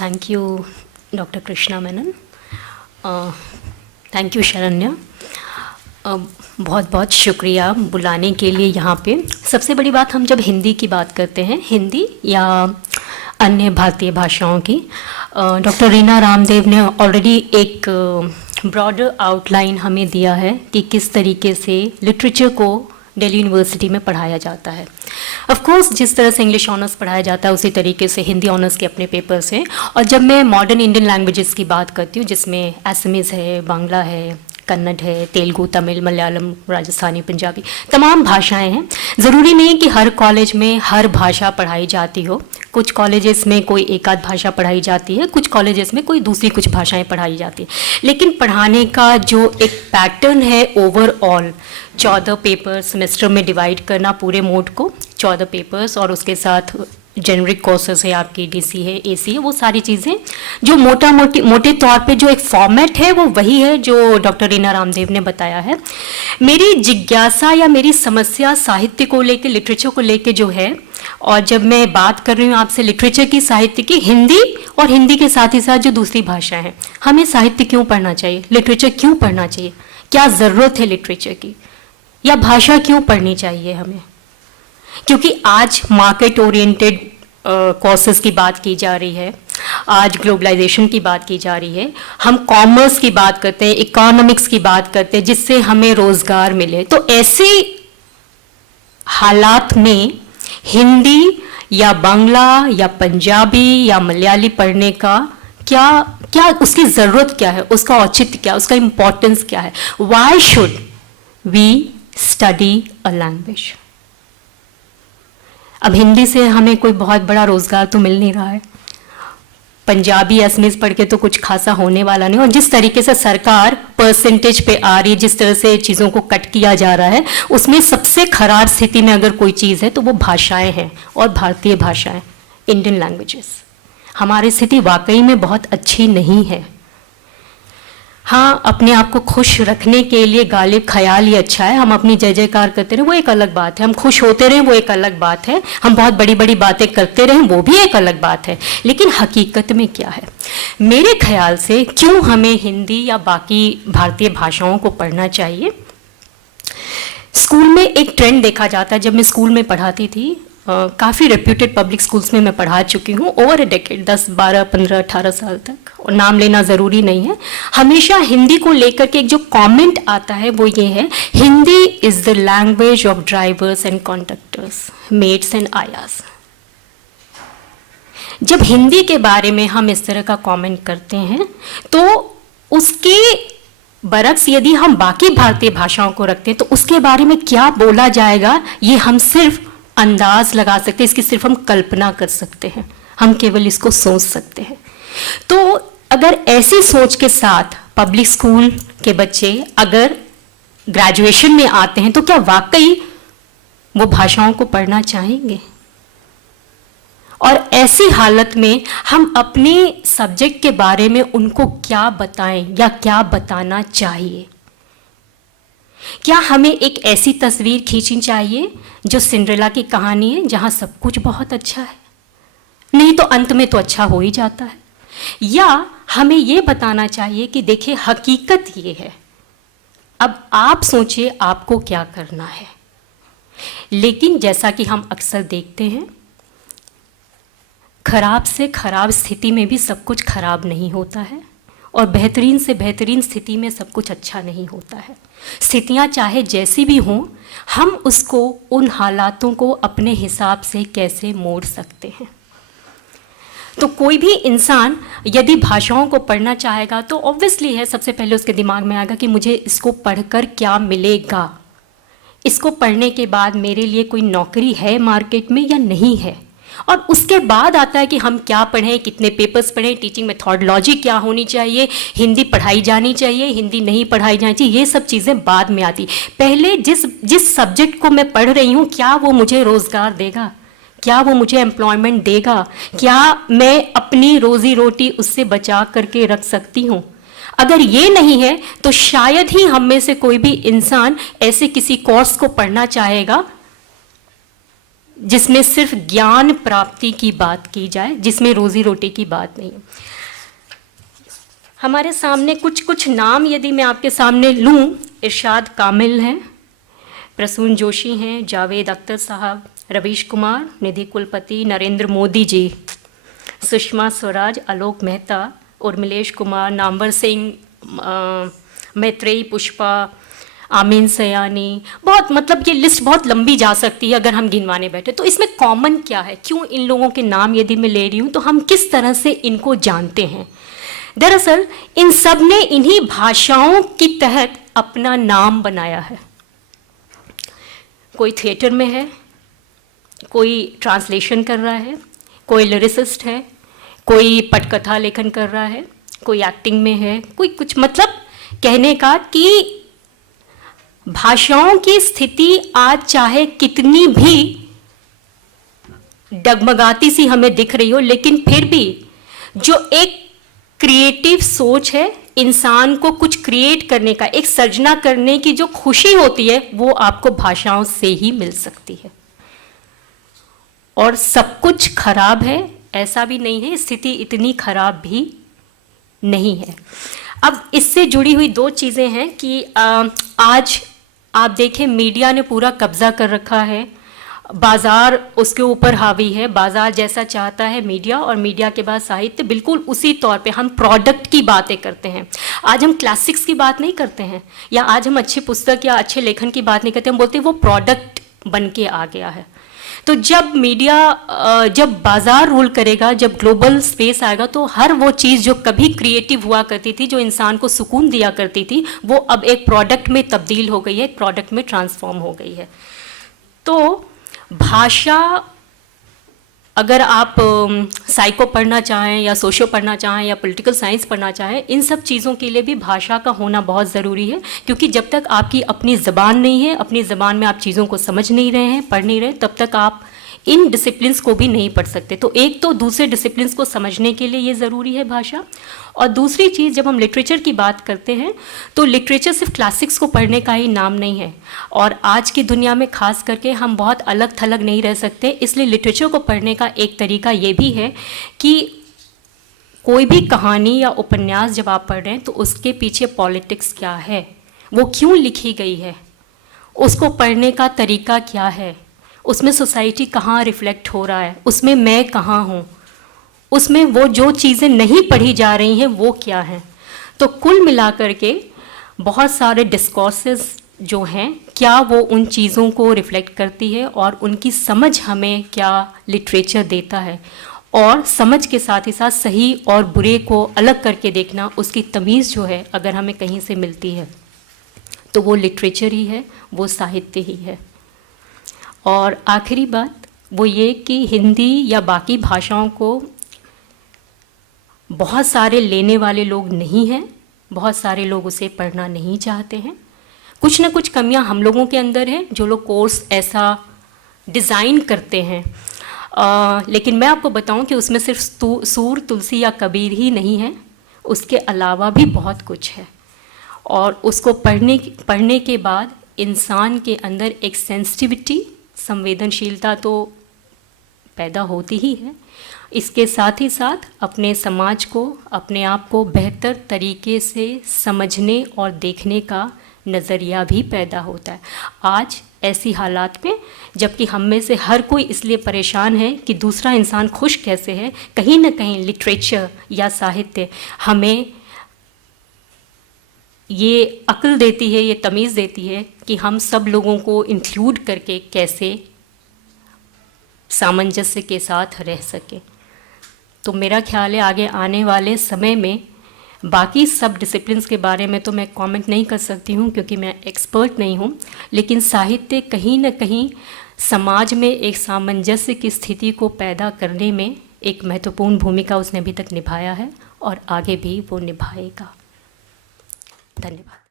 Thank you doctor Krishna Menon, thank you Sharanya, बहुत बहुत शुक्रिया बुलाने के लिए यहाँ पे। सबसे बड़ी बात, हम जब हिंदी की बात करते हैं, हिंदी या अन्य भारतीय भाषाओं की, डॉक्टर रीना रामदेव ने ऑलरेडी एक ब्रॉडर आउटलाइन हमें दिया है कि किस तरीके से लिटरेचर को दिल्ली यूनिवर्सिटी में पढ़ाया जाता है। ऑफ कोर्स जिस तरह से इंग्लिश ऑनर्स पढ़ाया जाता है उसी तरीके से हिंदी ऑनर्स के अपने पेपर्स हैं। और जब मैं मॉडर्न इंडियन लैंग्वेजेस की बात करती हूँ, जिसमें असमीज़ है, बांग्ला है, कन्नड़ है, तेलुगु, तमिल, मलयालम, राजस्थानी, पंजाबी, तमाम भाषाएं हैं। ज़रूरी नहीं कि हर कॉलेज में हर भाषा पढ़ाई जाती हो। कुछ कॉलेजेस में कोई एक आध भाषा पढ़ाई जाती है, कुछ कॉलेजेस में कोई दूसरी कुछ भाषाएं पढ़ाई जाती है। लेकिन पढ़ाने का जो एक पैटर्न है ओवरऑल, 14 पेपर सेमेस्टर में डिवाइड करना पूरे मोड को, 14 पेपर्स, और उसके साथ जेनरिक कोर्सेज है, आपकी डीसी है, एसी है, वो सारी चीज़ें जो मोटे तौर पे जो एक फॉर्मेट है वो वही है जो डॉक्टर रीना रामदेव ने बताया है। मेरी जिज्ञासा या मेरी समस्या साहित्य को लेके, लिटरेचर को लेके जो है, और जब मैं बात कर रही हूँ आपसे लिटरेचर की, साहित्य की, हिंदी और हिंदी के साथ ही साथ जो दूसरी भाषा है, हमें साहित्य क्यों पढ़ना चाहिए, लिटरेचर क्यों पढ़ना चाहिए, क्या ज़रूरत है लिटरेचर की, या भाषा क्यों पढ़नी चाहिए हमें? क्योंकि आज मार्केट ओरिएंटेड कोर्सेज की बात की जा रही है, आज ग्लोबलाइजेशन की बात की जा रही है, हम कॉमर्स की बात करते हैं, इकोनॉमिक्स की बात करते हैं, जिससे हमें रोजगार मिले। तो ऐसे हालात में हिंदी या बांग्ला या पंजाबी या मलयाली पढ़ने का क्या उसकी ज़रूरत क्या है, उसका औचित्य क्या, उसका इम्पोर्टेंस क्या है? Why should we study a language? अब हिंदी से हमें कोई बहुत बड़ा रोज़गार तो मिल नहीं रहा है, पंजाबी असमीज़ पढ़ के तो कुछ खासा होने वाला नहीं। और जिस तरीके से सरकार परसेंटेज पे आ रही है, जिस तरह से चीज़ों को कट किया जा रहा है, उसमें सबसे खराब स्थिति में अगर कोई चीज़ है तो वो भाषाएं हैं, और भारतीय भाषाएं, इंडियन लैंग्वेजेस। हमारी स्थिति वाकई में बहुत अच्छी नहीं है। हाँ, अपने आप को खुश रखने के लिए गालिब ख्याल ही अच्छा है, हम अपनी जय जयकार करते रहें वो एक अलग बात है, हम खुश होते रहें वो एक अलग बात है, हम बहुत बड़ी बड़ी बातें करते रहें वो भी एक अलग बात है। लेकिन हकीकत में क्या है? मेरे ख्याल से क्यों हमें हिंदी या बाकी भारतीय भाषाओं को पढ़ना चाहिए? स्कूल में एक ट्रेंड देखा जाता है। जब मैं स्कूल में पढ़ाती थी, काफ़ी रेप्यूटेड पब्लिक स्कूल्स में मैं पढ़ा चुकी हूँ, ओवर ए डेकेड, 10, 12, 15, 18 साल तक, और नाम लेना ज़रूरी नहीं है। हमेशा हिंदी को लेकर के एक जो कमेंट आता है वो ये है, Hindi is the language of drivers and conductors, maids and ayahs. जब हिंदी के बारे में हम इस तरह का कमेंट करते हैं तो उसके बरक्स यदि हम बाकी भारतीय भाषाओं को रखते हैं तो उसके बारे में क्या बोला जाएगा, ये हम सिर्फ अंदाज लगा सकते हैं, इसकी सिर्फ हम कल्पना कर सकते हैं, हम केवल इसको सोच सकते हैं। तो अगर ऐसी सोच के साथ पब्लिक स्कूल के बच्चे अगर ग्रेजुएशन में आते हैं तो क्या वाकई वो भाषाओं को पढ़ना चाहेंगे? और ऐसी हालत में हम अपने सब्जेक्ट के बारे में उनको क्या बताएं या क्या बताना चाहिए? क्या हमें एक ऐसी तस्वीर खींचनी चाहिए जो सिंड्रेला की कहानी है, जहां सब कुछ बहुत अच्छा है, नहीं तो अंत में तो अच्छा हो ही जाता है? या हमें ये बताना चाहिए कि देखिए हकीकत ये है, अब आप सोचिए आपको क्या करना है। लेकिन जैसा कि हम अक्सर देखते हैं, खराब से खराब स्थिति में भी सब कुछ खराब नहीं होता है, और बेहतरीन से बेहतरीन स्थिति में सब कुछ अच्छा नहीं होता है। स्थितियाँ चाहे जैसी भी हों, हम उसको, उन हालातों को अपने हिसाब से कैसे मोड़ सकते हैं। तो कोई भी इंसान यदि भाषाओं को पढ़ना चाहेगा तो ऑब्वियसली है, सबसे पहले उसके दिमाग में आएगा कि मुझे इसको पढ़कर क्या मिलेगा, इसको पढ़ने के बाद मेरे लिए कोई नौकरी है मार्केट में या नहीं है। और उसके बाद आता है कि हम क्या पढ़ें, कितने पेपर्स पढ़ें, टीचिंग मेथोडोलॉजी क्या होनी चाहिए, हिंदी पढ़ाई जानी चाहिए, हिंदी नहीं पढ़ाई जानी चाहिए, ये सब चीज़ें बाद में आती। पहले जिस सब्जेक्ट को मैं पढ़ रही हूँ, क्या वो मुझे रोज़गार देगा, क्या वो मुझे एम्प्लॉयमेंट देगा, क्या मैं अपनी रोज़ी रोटी उससे बचा करके रख सकती हूँ? अगर ये नहीं है तो शायद ही हम में से कोई भी इंसान ऐसे किसी कोर्स को पढ़ना चाहेगा जिसमें सिर्फ ज्ञान प्राप्ति की बात की जाए, जिसमें रोजी रोटी की बात नहीं है। हमारे सामने कुछ कुछ नाम यदि मैं आपके सामने लूँ, इरशाद कामिल हैं, प्रसून जोशी हैं, जावेद अख्तर साहब, रवीश कुमार, निधि कुलपति, नरेंद्र मोदी जी, सुषमा स्वराज, आलोक मेहता, उर्मिलेश कुमार, नामवर सिंह, मैत्रेयी पुष्पा, आमीन सयानी, बहुत, मतलब ये लिस्ट बहुत लंबी जा सकती है अगर हम गिनवाने बैठे। तो इसमें कॉमन क्या है, क्यों इन लोगों के नाम यदि मैं ले रही हूँ तो हम किस तरह से इनको जानते हैं। दरअसल इन सब ने इन्हीं भाषाओं की तहत अपना नाम बनाया है। कोई थिएटर में है, कोई ट्रांसलेशन कर रहा है, कोई लिरिसिस्ट है, कोई पटकथा लेखन कर रहा है, कोई एक्टिंग में है, कोई कुछ, मतलब कहने का कि भाषाओं की स्थिति आज चाहे कितनी भी डगमगाती सी हमें दिख रही हो, लेकिन फिर भी जो एक क्रिएटिव सोच है, इंसान को कुछ क्रिएट करने का, एक सर्जना करने की जो खुशी होती है, वो आपको भाषाओं से ही मिल सकती है। और सब कुछ खराब है ऐसा भी नहीं है, स्थिति इतनी खराब भी नहीं है। अब इससे जुड़ी हुई दो चीज़ें हैं कि आज आप देखें मीडिया ने पूरा कब्जा कर रखा है, बाज़ार उसके ऊपर हावी है, बाज़ार जैसा चाहता है मीडिया, और मीडिया के बाद साहित्य, बिल्कुल उसी तौर पे हम प्रोडक्ट की बातें करते हैं। आज हम क्लासिक्स की बात नहीं करते हैं, या आज हम अच्छी पुस्तक या अच्छे लेखन की बात नहीं करते, हम बोलते हैं वो प्रोडक्ट बन के आ गया है। तो जब मीडिया, जब बाज़ार रूल करेगा, जब ग्लोबल स्पेस आएगा, तो हर वो चीज़ जो कभी क्रिएटिव हुआ करती थी, जो इंसान को सुकून दिया करती थी, वो अब एक प्रोडक्ट में तब्दील हो गई है, एक प्रोडक्ट में ट्रांसफॉर्म हो गई है। तो भाषा, अगर आप साइको पढ़ना चाहें या सोशो पढ़ना चाहें या पॉलिटिकल साइंस पढ़ना चाहें, इन सब चीज़ों के लिए भी भाषा का होना बहुत ज़रूरी है, क्योंकि जब तक आपकी अपनी ज़बान नहीं है, अपनी ज़बान में आप चीज़ों को समझ नहीं रहे हैं, पढ़ नहीं रहे, तब तक आप इन डिसिप्लिन्स को भी नहीं पढ़ सकते। तो एक तो दूसरे डिसिप्लिन्स को समझने के लिए ये ज़रूरी है भाषा, और दूसरी चीज़, जब हम लिटरेचर की बात करते हैं तो लिटरेचर सिर्फ क्लासिक्स को पढ़ने का ही नाम नहीं है, और आज की दुनिया में खास करके हम बहुत अलग थलग नहीं रह सकते, इसलिए लिटरेचर को पढ़ने का एक तरीका ये भी है कि कोई भी कहानी या उपन्यास जब आप पढ़ रहे हैं तो उसके पीछे पॉलिटिक्स क्या है, वो क्यों लिखी गई है, उसको पढ़ने का तरीका क्या है, उसमें सोसाइटी कहाँ रिफ्लेक्ट हो रहा है, उसमें मैं कहाँ हूँ, उसमें वो जो चीज़ें नहीं पढ़ी जा रही हैं वो क्या हैं। तो कुल मिलाकर के बहुत सारे डिस्कोर्सेस जो हैं, क्या वो उन चीज़ों को रिफ्लेक्ट करती है, और उनकी समझ हमें क्या लिटरेचर देता है, और समझ के साथ ही साथ सही और बुरे को अलग करके देखना, उसकी तमीज़ जो है अगर हमें कहीं से मिलती है तो वो लिटरेचर ही है, वो साहित्य ही है। और आखिरी बात वो ये कि हिंदी या बाकी भाषाओं को बहुत सारे लेने वाले लोग नहीं हैं, बहुत सारे लोग उसे पढ़ना नहीं चाहते हैं। कुछ ना कुछ कमियां हम लोगों के अंदर हैं, जो लोग कोर्स ऐसा डिज़ाइन करते हैं, लेकिन मैं आपको बताऊं कि उसमें सिर्फ सूर, तुलसी या कबीर ही नहीं है, उसके अलावा भी बहुत कुछ है। और उसको पढ़ने के बाद इंसान के अंदर एक सेंसिटिविटी, संवेदनशीलता तो पैदा होती ही है, इसके साथ ही साथ अपने समाज को, अपने आप को बेहतर तरीके से समझने और देखने का नज़रिया भी पैदा होता है। आज ऐसी हालात में जबकि हम में से हर कोई इसलिए परेशान है कि दूसरा इंसान खुश कैसे है, कहीं ना कहीं लिटरेचर या साहित्य हमें ये अक्ल देती है, ये तमीज़ देती है कि हम सब लोगों को इंक्लूड करके कैसे सामंजस्य के साथ रह सकें। तो मेरा ख्याल है आगे आने वाले समय में बाकी सब डिसिप्लिन्स के बारे में तो मैं कमेंट नहीं कर सकती हूँ क्योंकि मैं एक्सपर्ट नहीं हूँ, लेकिन साहित्य कहीं न कहीं समाज में एक सामंजस्य की स्थिति को पैदा करने में एक महत्वपूर्ण भूमिका उसने अभी तक निभाया है और आगे भी वो निभाएगा। धन्यवाद।